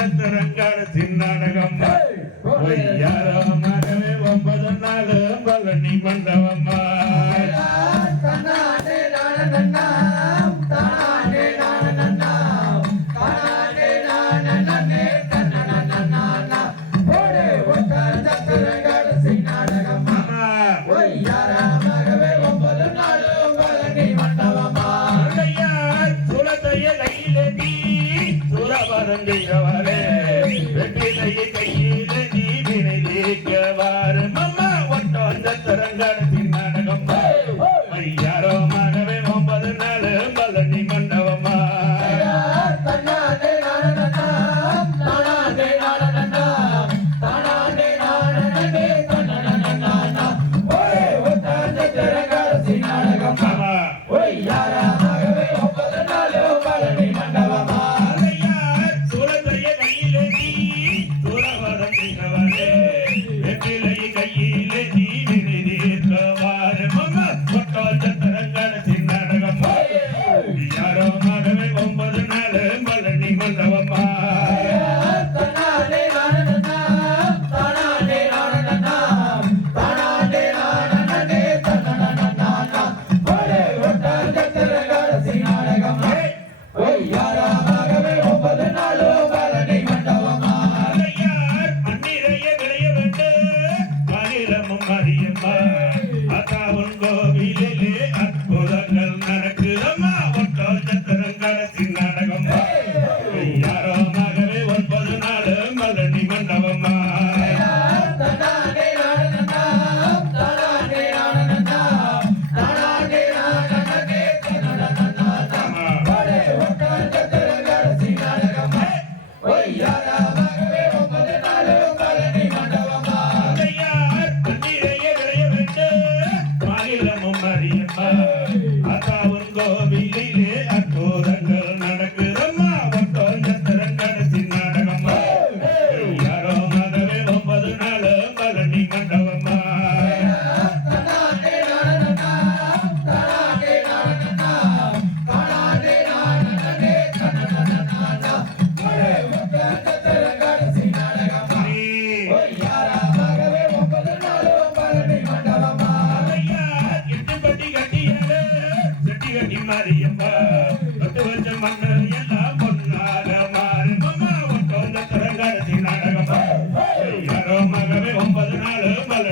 கந்தரங்காடு சின்னாடகம். மகனே ஒன்பதம் நாடு Palani மண்டபம்மா I'm Malani, Malani.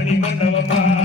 ni mandaba más.